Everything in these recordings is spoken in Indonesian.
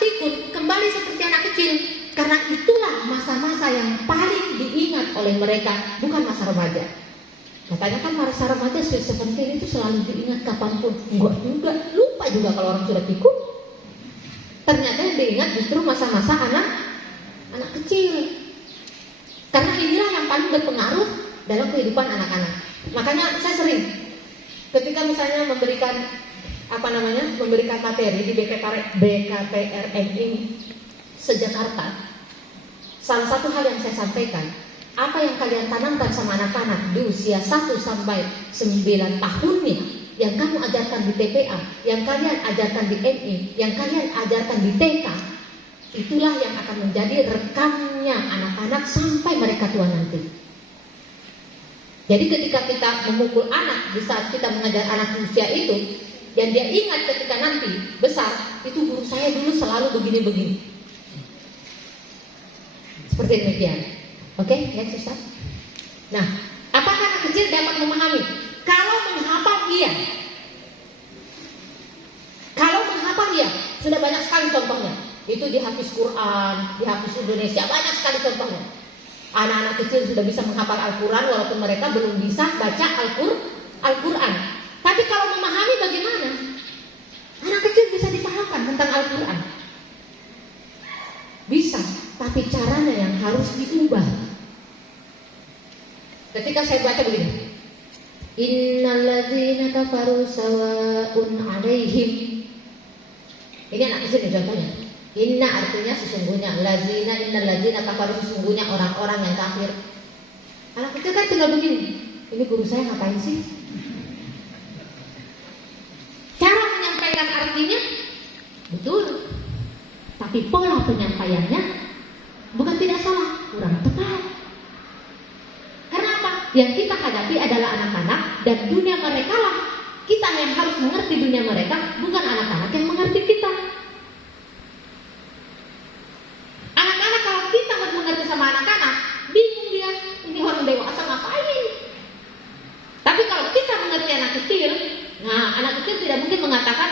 pikun, kembali seperti anak kecil. Karena itulah masa-masa yang paling diingat oleh mereka, bukan masa remaja. Katanya kan masa remaja seperti itu selalu diingat kapanpun. Enggak juga, lupa juga kalau orang sudah pikun. Ternyata yang diingat justru masa-masa anak kecil. Karena inilah yang paling berpengaruh dalam kehidupan anak-anak. Makanya saya sering ketika misalnya memberikan materi di BKPRN se-Jakarta, salah satu hal yang saya sampaikan, apa yang kalian tanamkan sama anak-anak di usia 1 sampai 9 tahunnya, yang kamu ajarkan di TPA, yang kalian ajarkan di MI, yang kalian ajarkan di TK, itulah yang akan menjadi rekamnya anak-anak sampai mereka tua nanti. Jadi ketika kita memukul anak di saat kita mengajar anak di usia itu, dan dia ingat ketika nanti besar, itu guru saya dulu selalu begini-begini. Seperti demikian. Oke, next Ustaz. Nah, apakah anak kecil dapat memahami? Kalau menghafal iya. Kalau menghafal iya, sudah banyak sekali contohnya. Itu di Hafiz Quran, di Hafiz Indonesia, banyak sekali contohnya. Anak-anak kecil sudah bisa menghafal Al-Quran walaupun mereka belum bisa baca Al-Quran. Tapi kalau memahami bagaimana? Anak kecil bisa dipahamkan tentang Al-Quran. Bisa, tapi caranya yang harus diubah. Ketika saya baca begini, innalladzina kafaru sawa'un 'alaihim. Ini anak kecil contohnya. Inna artinya sesungguhnya, lazina, innal lazina kafaru sesungguhnya orang-orang yang kafir. Anak kecil kan tinggal begini. Ini guru saya ngapain sih? Cara menyampaikan artinya betul, tapi pola penyampaiannya bukan tidak salah, kurang tepat. Karena apa? Yang kita hadapi adalah anak-anak, dan dunia mereka lah kita yang harus mengerti dunia mereka, bukan anak-anak yang mengerti kita. Anak-anak kalau kita mengerti sama anak-anak, bingung dia, ini orang dewasa ngapain? Tapi kalau kita mengerti anak kecil, nah anak kecil tidak mungkin mengatakan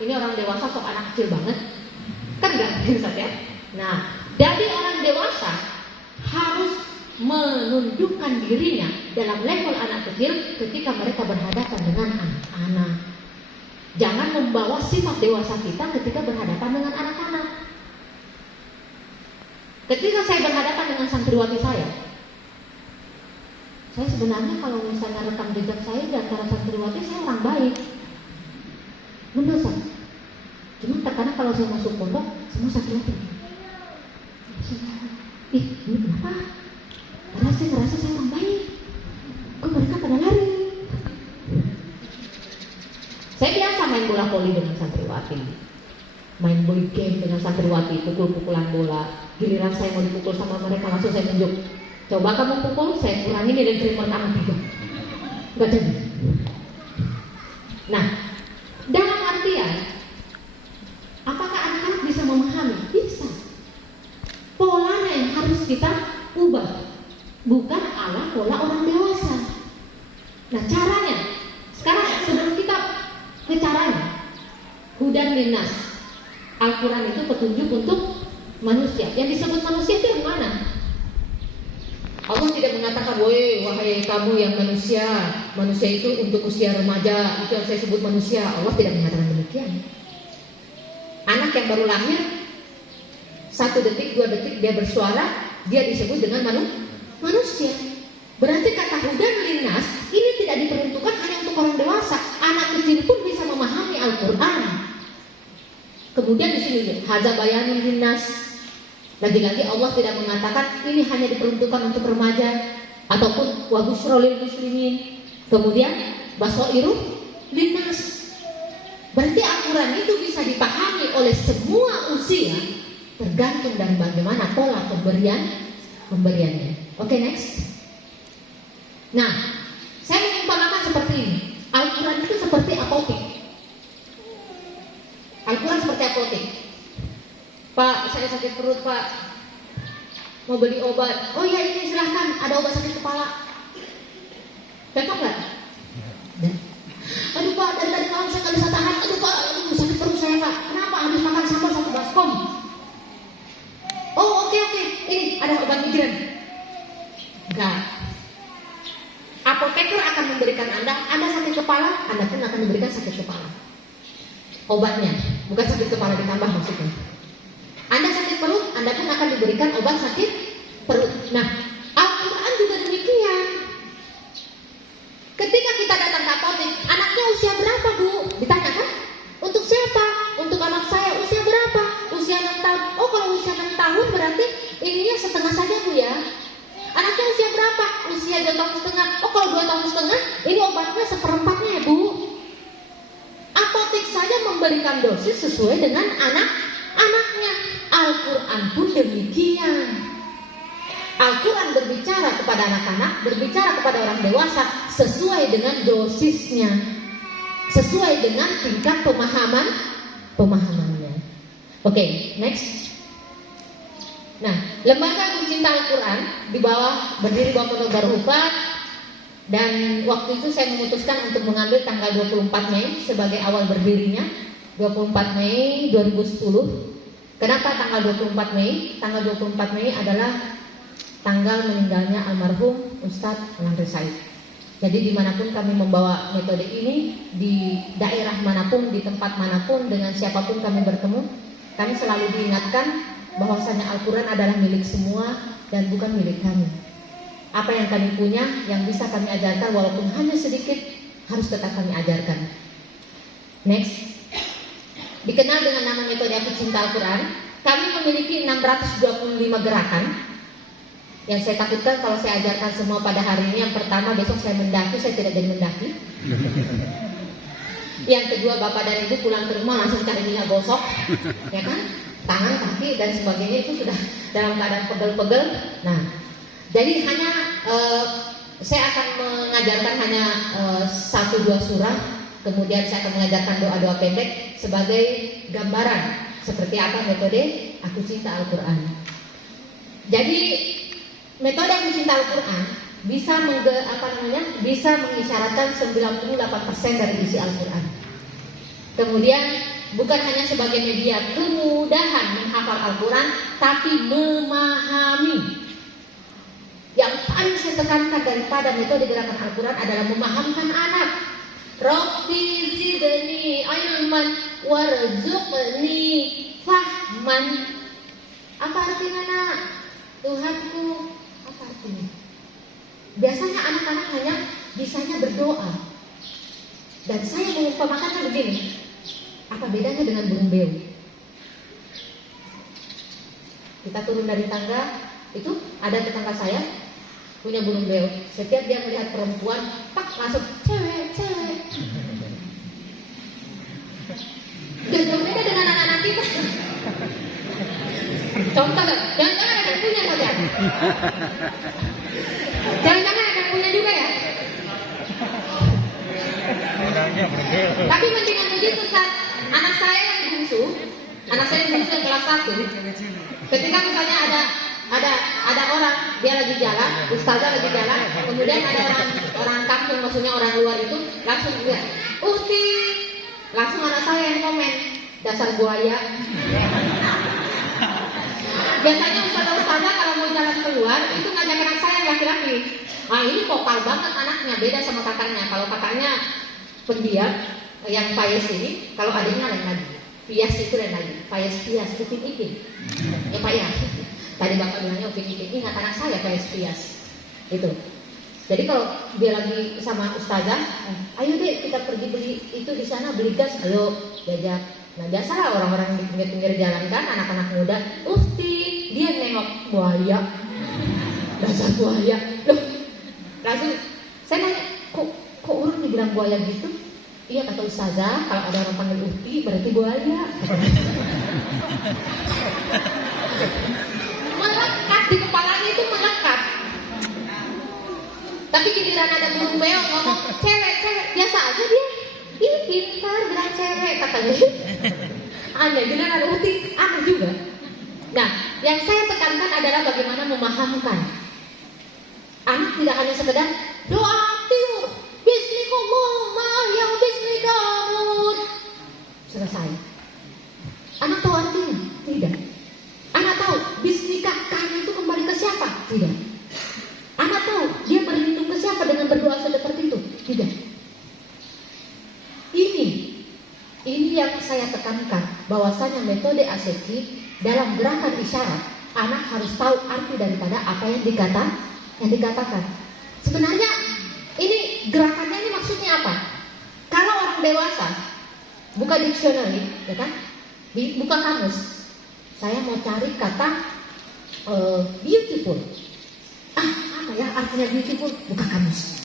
ini orang dewasa sok anak kecil banget, kan enggak, Ustaz ya? Nah, jadi orang dewasa harus menundukkan dirinya dalam level anak kecil ketika mereka berhadapan dengan anak-anak. Jangan membawa sifat dewasa kita ketika berhadapan dengan anak-anak. Ketika saya berhadapan dengan santriwati saya sebenarnya kalau misalnya rekam jejak saya di antara santriwati, saya orang baik, benar San. Cuma terkadang kalau saya masuk pondok, semua santriwati, ini kenapa? Karena saya ngerasa saya orang baik, kok mereka pada lari? Saya biasa main bola voli dengan santriwati, main bola game dengan santriwati, pukul-pukulan bola. Giliran saya mau dipukul sama mereka, langsung saya tunjuk, coba kamu pukul, saya kurangi dari terima kamu 3. Gak jadi. Nah, dalam artian, apakah anak-anak bisa memahami? Bisa. Polanya yang harus kita ubah, bukan ala pola orang dewasa. Nah, caranya, sekarang sebelum kita ke caranya, hudan linnas, Al-Quran itu petunjuk untuk manusia. Yang disebut manusia itu yang mana? Allah tidak mengatakan, wahai kamu yang manusia itu untuk usia remaja, itu yang saya sebut manusia. Allah tidak mengatakan demikian. Anak yang baru lahir 1 detik, 2 detik dia bersuara, dia disebut dengan manusia. Berarti kata hudan linnas ini tidak diperuntukkan hanya untuk orang dewasa. Anak kecil pun bisa memahami Al-Quran. Kemudian di sini hadza bayanun linnas. Lagi-lagi Allah tidak mengatakan ini hanya diperuntukkan untuk remaja ataupun wa busyrolil muslimin. Kemudian basairu linnas. Berarti Al-Quran itu bisa dipahami oleh semua usia, tergantung dari bagaimana pola pemberiannya. Oke, next. Nah, saya mengumpamakan seperti ini. Al-Quran itu seperti apotek. Al-Quran seperti apotek. Pak, saya sakit perut Pak, mau beli obat. Oh iya ini silahkan, ada obat sakit kepala. Cocok nggak? Aduh Pak, dari tadi malam saya nggak bisa tahan. Aduh Pak, sakit perut saya Pak. Kenapa? Habis makan sambal 1 baskom. migrain. Enggak. Apoteker akan memberikan Anda sakit kepala, Anda pun akan diberikan sakit kepala. Obatnya, bukan sakit kepala ditambah maksudnya. Anda sakit perut, Anda pun akan diberikan obat sakit perut. Nah, Al-Quran juga demikian. Ketika kita datang ke apotek, anaknya usia berapa, Bu? Ditanyakan. Untuk siapa? Untuk anak saya usia berapa? Usia 6 tahun. Oh, kalau usia 6 tahun berarti ininya setengah saja, Bu ya. Anaknya usia berapa? Usia 2 tahun setengah. Oh, kalau 2 tahun setengah, ini obatnya seperempatnya ya, Bu. Apotek saja memberikan dosis sesuai dengan anak-anaknya. Al-Quran pun demikian. Al-Quran berbicara kepada anak-anak, berbicara kepada orang dewasa sesuai dengan dosisnya, sesuai dengan tingkat pemahamannya. Oke, next. Nah, lembaga pencinta Al-Quran berdiri bawah Pondok Darul Hufat, dan waktu itu saya memutuskan untuk mengambil tanggal 24 Mei sebagai awal berdirinya. 24 Mei 2010. Kenapa tanggal 24 Mei? Tanggal 24 Mei adalah tanggal meninggalnya almarhum Ustadz Landry Said. Jadi dimanapun kami membawa metode ini, di daerah manapun, di tempat manapun, dengan siapapun kami bertemu, kami selalu diingatkan bahwasanya Al-Quran adalah milik semua dan bukan milik kami. Apa yang kami punya, yang bisa kami ajarkan walaupun hanya sedikit, harus tetap kami ajarkan. Next. Dikenal dengan nama metode Aku Cinta Al-Quran. Kami memiliki 625 gerakan. Yang saya takutkan kalau saya ajarkan semua pada hari ini, yang pertama besok saya mendaki, saya tidak jadi mendaki. Yang kedua, bapak dan ibu pulang ke rumah langsung cari minyak gosok, ya kan? Tangan, kaki dan sebagainya itu sudah dalam keadaan pegel-pegel. Nah, jadi hanya saya akan mengajarkan hanya 1-2 surah, kemudian saya akan mengajarkan doa-doa pendek sebagai gambaran seperti apa metode Aku Cinta Al-Quran. Jadi metode Aku Cinta Al-Quran bisa bisa mengisyaratkan 98% dari isi Al-Quran. Kemudian bukan hanya sebagai media kemudahan menghafal Al-Quran, tapi memahami. Yang paling saya tekankan daripada metode gerakan Al-Quran adalah memahamkan anak. Rabbi zidni ilman warzuqni fahman. Apa artinya, nak? Tuhanku, apa artinya? Biasanya anak-anak hanya bisanya berdoa. Dan saya mengumpamakannya begini. Apa bedanya dengan burung beo? Kita turun dari tangga, itu ada tetangga saya punya burung beo. Setiap dia melihat perempuan, tak langsung cewek. Gak beda dengan anak-anak kita. Contoh gak? Jangan-jangan ada yang punya saja. Jangan-jangan ada yang punya juga ya. Tapi mendingan begitu saat anak saya yang bungsu kelas 1. Ketika misalnya ada orang, dia lagi jalan, ustazah lagi jalan, kemudian ada orang kampung, maksudnya orang luar itu langsung lihat, Uhti, langsung anak saya yang komen, dasar buaya. Biasanya ustazah kalau mau jalan keluar itu ngajak anak saya yang laki-laki. Ini vokal banget anaknya, beda sama kakaknya. Kalau kakaknya pendiam, yang Payes ini, kalau adiknya lain lagi. Pias itu lain lagi. Pias, upin-ipin. Ya Pak ya. Tadi bapak bilangnya upin-ipin. Ingat anak saya Pias. Itu. Jadi kalau dia lagi sama ustazah, ayo deh kita pergi beli itu di sana, beli gas, ayo diajak. Nah biasalah orang-orang di pinggir-pinggir jalan kan, anak-anak muda, Uhti, dia nengok buaya, dasar buaya. Loh, langsung saya nanya, kok orang dibilang buaya gitu? Iya kata ustazah, kalau ada orang panggil Uhti berarti buaya. Melekat di kepalanya itu melekat. Tapi giliran ada burung beo ngomong cewek, biasa aja dia. Ini pintar bilang cewek katanya. Aneh, giliran ada Uhti, aneh juga. Nah, yang saya tekankan adalah bagaimana memahamkan. Anak tidak hanya sekedar doa tiur, bismillahirrahmanirrahim, yang bismillahirrahmanirrahim. Selesai. Anak tahu artinya? Tidak. Anak tahu bismika kami itu kembali ke siapa? yang saya tekankan, bahwasanya metode aseki dalam gerakan isyarat, anak harus tahu arti daripada apa yang dikatakan. Sebenarnya ini gerakannya ini maksudnya apa? Kalau orang dewasa buka dictionary, ya kan? Buka kamus. Saya mau cari kata beautiful. Apa ya artinya beautiful? Buka kamus.